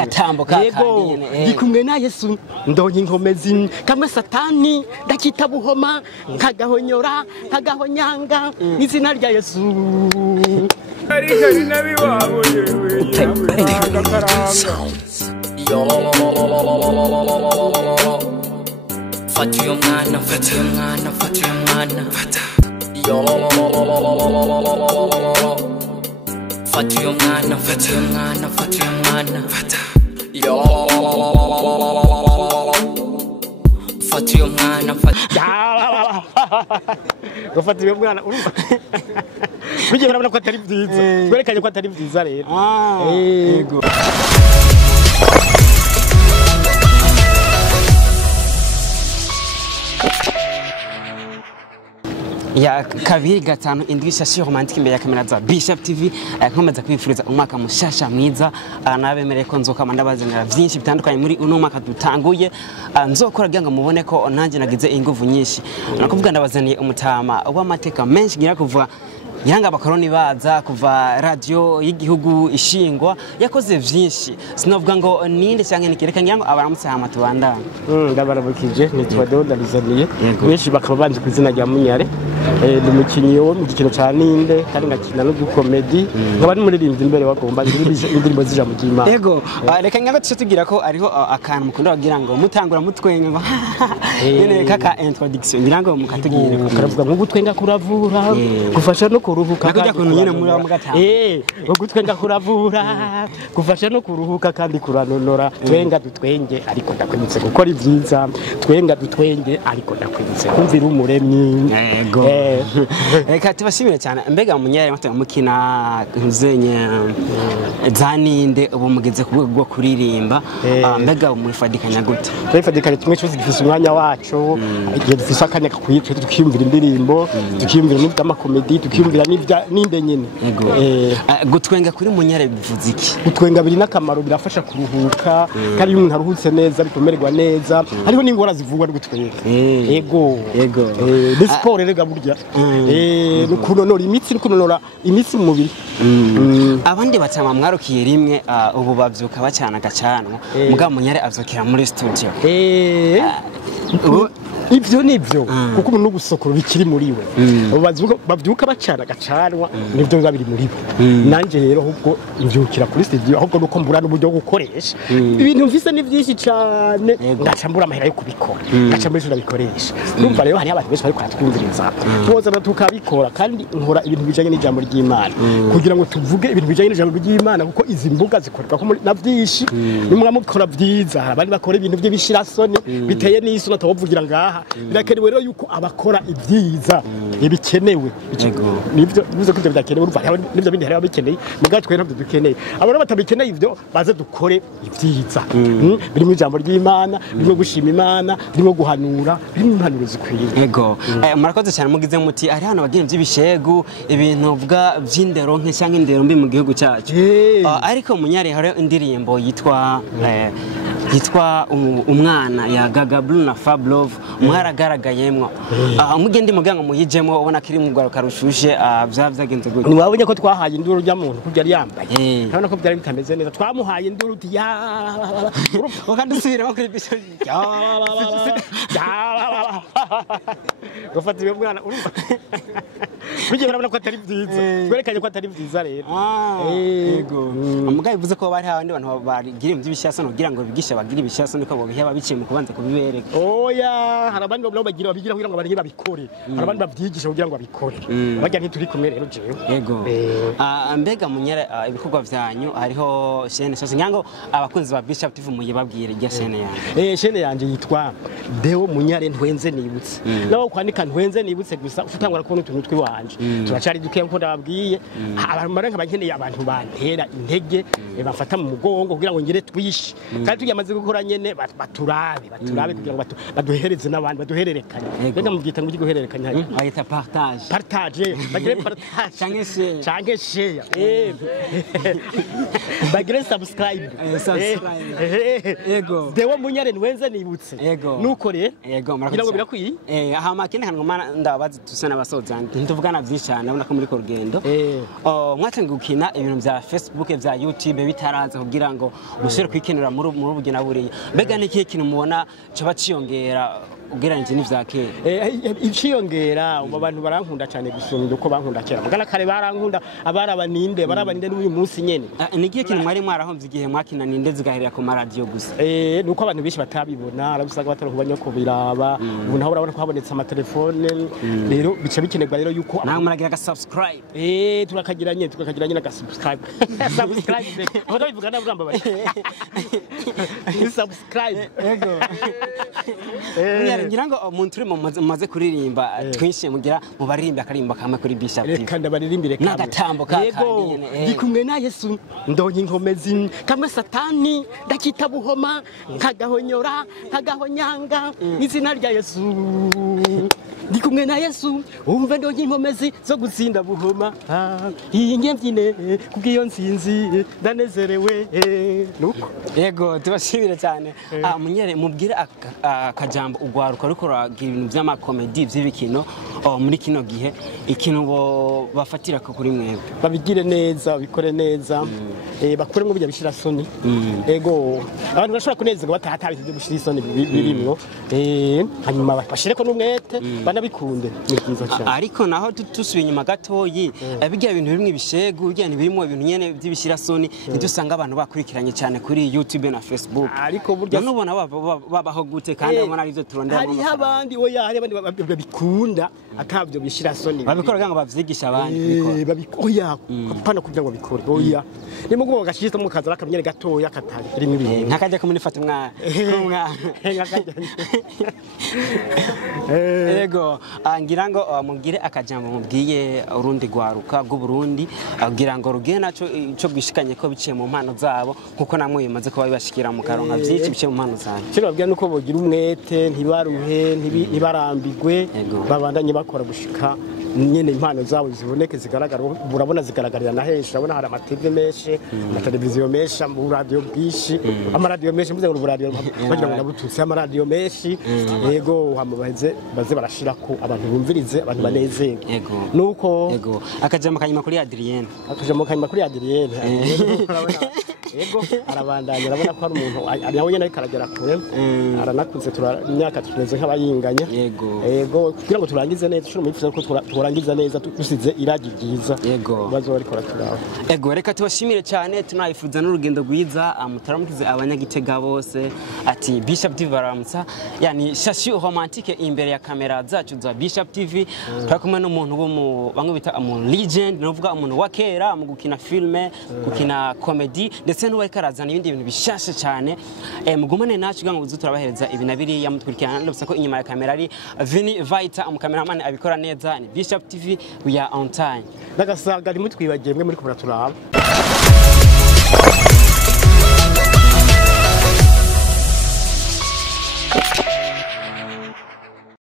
gatambo kakandi ndi kumwe na Yesu ndonye inkomezi kamwe satani ndakita buhoma nkagahonyora nkagahonyanga izina rya Yesu Fatiyo mwana yo Fatiyo mwana yo Fatiyo mwana Fatiyo mwana urumva Kugira urabona ko atari byiza twerekanye ko atari byiza rero yego ya kabiri gatanu indwi shashi romantique imbere ya kamera za BE CHAP TV nkomeza kwifuriza umwaka mushasha mwiza nabemereye ko nzoka mandabazanira byinshi bitandukanye muri uno mwaka dutanguye nzokora byanga mubone ko nanjye nagize inguvu nyinshi nakuvuga ndabazaniye umutama w'amateka menshi ngira kuva yanga abakoroni baza kuva radio y'igihugu ishingwa yakoze byinshi sinovuga ngo ninde cyangwa nikireka ngira ngo abaramutse hama tubandana ndabarabukije nitwa Dondalizaniye benshi bakaba banze kwizina rya Munyare ndi umunkinyi wo mu gikino ca NINDE kandi ngakina no comedy nkaba ari muririmbyi imbere bagomba indirimbo zija mu Imana yego reka ngira ngo tugira ko ariho akantu mukunda bagira ngo mutangura mutwenga ngo nene kaka introduction ngira ngo mukatugire karavuga ngo gutwenga kuravura gufasha no kuruhuka kandi kuntu nyine muri amugatanga gutwenga kuravura gufasha no kuruhuka kandi kuranonora twenga dutwenge ariko ndakwibutse gukora ibyiza twenga dutwenge ariko ndakwibutse kumvira umuremyi yego reka tubashimire cyane mbega Munyare mukina Azanye NINDE ubu mugeze ku rwego rwo kuririmba mbega mwifadikanya gute twifadikanya kimwe cyose gifise umwanya wacu igihe dufise akanya kakwiye tukiyumvira indirimbo tukiyumvira n'amakomedi tukiyumvira n'inde nyine gutwenga kuri Munyare bivuze iki gutwenga biri n'akamaro birafasha kuruhuka kandi umuntu aruhutse neza bikomererwa neza hariho n'ingora zivugwa no gutwenga yego ni sport rega burya kunonora imitsi kunonora imitsi mu mubiri abandi batama mwarukiye rimwe ubu bavyuka bacana gacanwa muga Munyare avyukira muri studio ivyo nivyo kuko umuntu no gusokora bikiri muri we bavyuka bacana gacanwa nivyo biba biri muri bo nanje rero ahubwo mvyukira kuri studio ahubwo nuko mbura n'uburyo bwo gukoresha ibintu mvise ni byinshi cyane ngaca mbura amahera yo kubikora ngaca mbese ndabikoresha numva rero hari abantu benshi bari kwatwumviriza tuza tukabikora kandi nkora ibintu bijanye n'ijambo ry'Imana kugira ngo tuvuge ibintu bijanye n'ijambo ry'Imana kuko izi mbuga zikorwa ko na byinshi nimwe mukora byiza abandi bakora ibintu by'ibishirasoni biteye n'isuna tavugira ngaha birakenewe rero yuko abakora ibyiza ibikenewe nivyo bivuze ko ibyo byakenewe urumva nivyo bindi hari bikeneye mugatwe ntabyo dukeneye abo batabikeneye ibyo baze dukore ibyiza birimo ijambo ry'Imana birimo gushima Imana birimo guhanura birimo impanuro zikwiye yego murakoze cyane mugize muti ari hano bagira by'ibishegu ibintu bwa by'indero nke cyangwa indero mbi mu gihugu cyacu ariko Munyare hari indirimbo yitwa umwana ya Gaga Blue na Fablove mwaragaragayemwo mugende muganga muyijemo ubona kiri mu gwaruka rushushe byagenze gute niwabonye ko twahaye induru rya muntu kujya yambaye urabona ko byari bitameze neza twamuhaye induru ya wakandusubira bakuri bisho Gufata umwana urumva kugira urabona ko atari byiza twerekanye ko atari byiza rero yego umugaye bivuze ko bari abandi bantu bagira iby'ibishyaso kugira ngo bigisha bagira ibishyaso niko babiheba biciye mu kubanza kubibereka oya hari abandi bagira kugira ngo bari babikore hari abandi babyigisha kugira ngo babikore bajya ntituri kumwe rero jewe yego mbega Munyare ibikorwa byanyu hariho chaîne sose nyango abakunzi ba BE CHAP TV muyibabwire rya chaîne yanyu chaîne yanje yitwa Deo Munyare ntwenze nibutse naho kwandika ntwenze nibutse gusa ufutangura kubona utuntu twiwanje turacari duke nko ndababwiye abantu marenga bakeneye abantu bantera intege bafata mu mugongo kugira ngo ngire twishi kandi tugiyamaze gukora nyene baturabe kugira ngo baduhereze n'abandi baduhererekanye reka mugita ngo guhererekanya ayita partage bagire partage canke share bagire subscribe yego Deo Munyare ntwenze nibutse nukore yego kugira ngo birakwiye aha makene kanwa ndabazi tusana basoza ntuvuga tutavugana byinshi cyane abona ko muri ko rugendo mwatangiye gukina ibintu bya Facebook bya YouTube bitaraza kugira ngo mushere kwikenura muri ubugena buriya mbega n'ikihe kintu mubona cyo ciyongera ugereranyije n'ivya kera iciyongera abantu barankunda cyane gusumba uko bankunda kera mugana kare barankunda abarabaninde n'uyu munsi nyene nigiye kintu mwari mwarahomvye igihe mwakina ninde zigaherera ku maradiyo gusa nuko abantu benshi batabibona arabusaga batari kubanya ko biraba ubu naho urabona ko habonetse amatelefone rero bica bikenerwa rero yuko nawe muragira ga subscribe turakagiranye na subscribe subscribe aho bivuga nabugamba bari subscribe yego ngira ngo umuntu uri mumaze kuririmba twinshi mugira mu baririmba akarimba kamwe kuri BE CHAP TV kandi abaririmbire kamwe n'agatambo kakandi ndi kumwe na Yesu ndonye inkomezi kamwe satani ndakita buhoma nkagahonyora nkagahonyanga izina rya Yesu ndi kumwe na Yesu umve ndonye inkomezi zo gutsinda buhoma iyi ngembyine kubwiyo nsinzi ndanezerewe nuko yego tubashimire cyane munyere mubwire akajambo ugwaruka ariko ragira ibintu by'amakomedi by'ibikino muri kino gihe ikintu bafatira ko kuri mwebwe babigire neza bikore neza bakuremo bijya bishira soni ego abantu bashobora kunezerwa batatabite byo gushira isoni birimwo hanyuma bashireko n'umwete banabikunde ni byiza cyane ariko naho tusubiye inyuma gatoyi bijya ibintu birimwe ibishegu bijya birimo ibintu nyene by'ibishira soni nidusanga abantu bakurikiranye cyane kuri YouTube na Facebook ariko burya nubona babaho gute kandi abona ari byo turondera hari abandi hari abandi babikunda atavyo bishira soni babikora ngo bavyigisha abandi oya apana kugira ngo bikore oya nimo ngo gashyize mu kaza akamyere gatoya katari rimwe ibintu nkakajya ko muri fata umwana yego ngira ngo mubwire akajambo mubwiye urundi gwaruka bw'u Burundi agira ngo rugiye naco ico gwishikanye ko biciye mu mpano zabo kuko namwe bimaze ko babashikira mu karonka byinshi biciye mu mpano zabo cyo babwira nuko bogira umwete ntibaruhe ntibarambigwe babandanye bakora gushika nyene impano zabo ziboneke zigaragara burabona zigaragarira na henshi urabona hari amatv menshi amateleviziyo menshi mu radio bwishi amaradiyo menshi mvuze ngo radio bagira ngo nabututse amaradiyo menshi yego hamubaheze baze barashira ko abantu bumvirize abantu banezerwe nuko yego akajambo kanyuma kuri Adrienne yego arabandanya arabona ko ari umuntu nawe nyene karagera kure aranakuze imyaka tuneze nk'abayinganya yego kugira ngo turangize neza cyo mwifuza ko turangiza neza dusize iragi ryiza bazo bari koratura yego reka tubashimire cyane tunayifuza n'urugendo rwiza mutaramukize abanyagitega bose ati BE CHAP TV baramutsa yani shashi romantique imbere ya kamera zacu za BE CHAP TV twakumwe n'umuntu bamwe bita legend novuga umuntu wa kera mu gukina filme gukina comedy ndetse n'uwari karazana ibindi bintu bishashe cyane mugumane nacu ngo turabahereza ibi nabiri yamutwirikirana ndetse ko inyuma ya kamera ari Vini Vita umukameraman abikora neza ni BE CHAP TV we are on time nagasaga rimwe twibagiye mwe muri kubura turaba